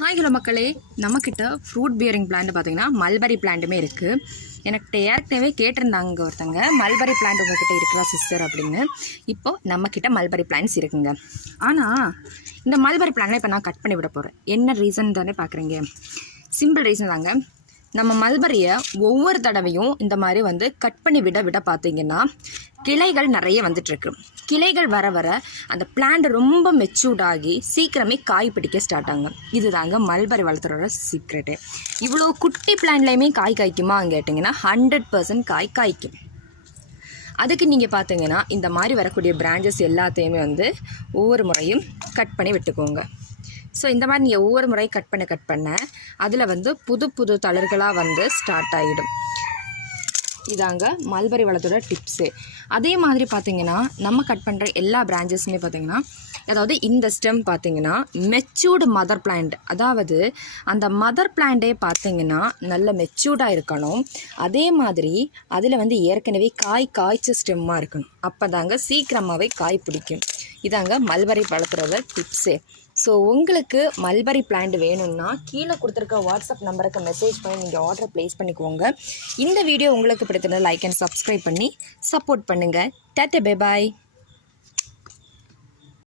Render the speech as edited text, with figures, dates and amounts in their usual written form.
Hi hello மக்களே, நம்மக்கிட்ட fruit bearing plant பார்த்தீங்கன்னா மல்பரி பிளான்ட்டுமே இருக்குது. எனக்கு ஏற்கனவே கேட்டிருந்தாங்க ஒருத்தங்க, மல்பரி பிளான்ட் உங்கள்கிட்ட இருக்கிறா சிஸ்டர் அப்படின்னு. இப்போது நம்மக்கிட்ட மல்பரி பிளான்ட்ஸ் இருக்குங்க. ஆனால் இந்த மல்பரி பிளான்ட்லாம் இப்போ நான் கட் பண்ணி விட போகிறேன். என்ன ரீசன் தானே பார்க்குறீங்க? சிம்பிள் ரீசன் தாங்க. நம்ம மல்பரியை ஒவ்வொரு தடவையும் இந்த மாதிரி கட் பண்ணி விட பார்த்தீங்கன்னா கிளைகள் நிறைய வந்துட்டுருக்கு. கிளைகள் வர வர அந்த பிளான்ட் ரொம்ப மெச்சூர்ட் ஆகி சீக்கிரமே காய் பிடிக்க ஸ்டார்ட் ஆகுங்க. இதுதாங்க மல்பரி வளர்த்துறோட சீக்ரெட்டு. இவ்வளோ குட்டி பிளான்ட்லையுமே காய் காய்க்குமான்னு கேட்டிங்கன்னா 100% காய் காய்க்கும். அதுக்கு நீங்கள் பார்த்தீங்கன்னா இந்த மாதிரி வரக்கூடிய பிரான்ச்சஸ் எல்லாத்தையுமே ஒவ்வொரு முறையும் கட் பண்ணி விட்டுக்கோங்க. ஸோ இந்த மாதிரி நீங்கள் ஒவ்வொரு முறையும் கட் பண்ண அதில் புது புது தளர்களாக ஸ்டார்ட் ஆகிடும். இதாங்க மல்பரி வளத்தோட டிப்ஸு. அதே மாதிரி பார்த்திங்கன்னா நம்ம கட் பண்ணுற எல்லா பிரான்ச்சஸுமே பார்த்திங்கன்னா, அதாவது இந்த ஸ்டெம் பார்த்திங்கன்னா மெச்சூர்டு மதர் பிளான்ட், அதாவது அந்த மதர் பிளான்ட்டே பார்த்திங்கன்னா நல்ல மெச்சூர்டாக இருக்கணும். அதே மாதிரி அதில் ஏற்கனவே காய்ச்ச ஸ்டெம்மாக இருக்கணும். அப்போ தாங்க சீக்கிரமாகவே காய் பிடிக்கும். இதாங்க மல்பரி வளர்த்துறத டிப்ஸு. ஸோ உங்களுக்கு மல்பரி பிளான்ட் வேணும்னா கீழே கொடுத்துருக்க வாட்ஸ்அப் நம்பருக்கு மெசேஜ் பண்ணி நீங்கள் ஆர்டர் ப்ளேஸ் பண்ணிக்கோங்க. இந்த வீடியோ உங்களுக்கு பிடித்திருந்தா லைக் அண்ட் சப்ஸ்கிரைப் பண்ணி சப்போர்ட் பண்ணுங்கள். Tata bye bye.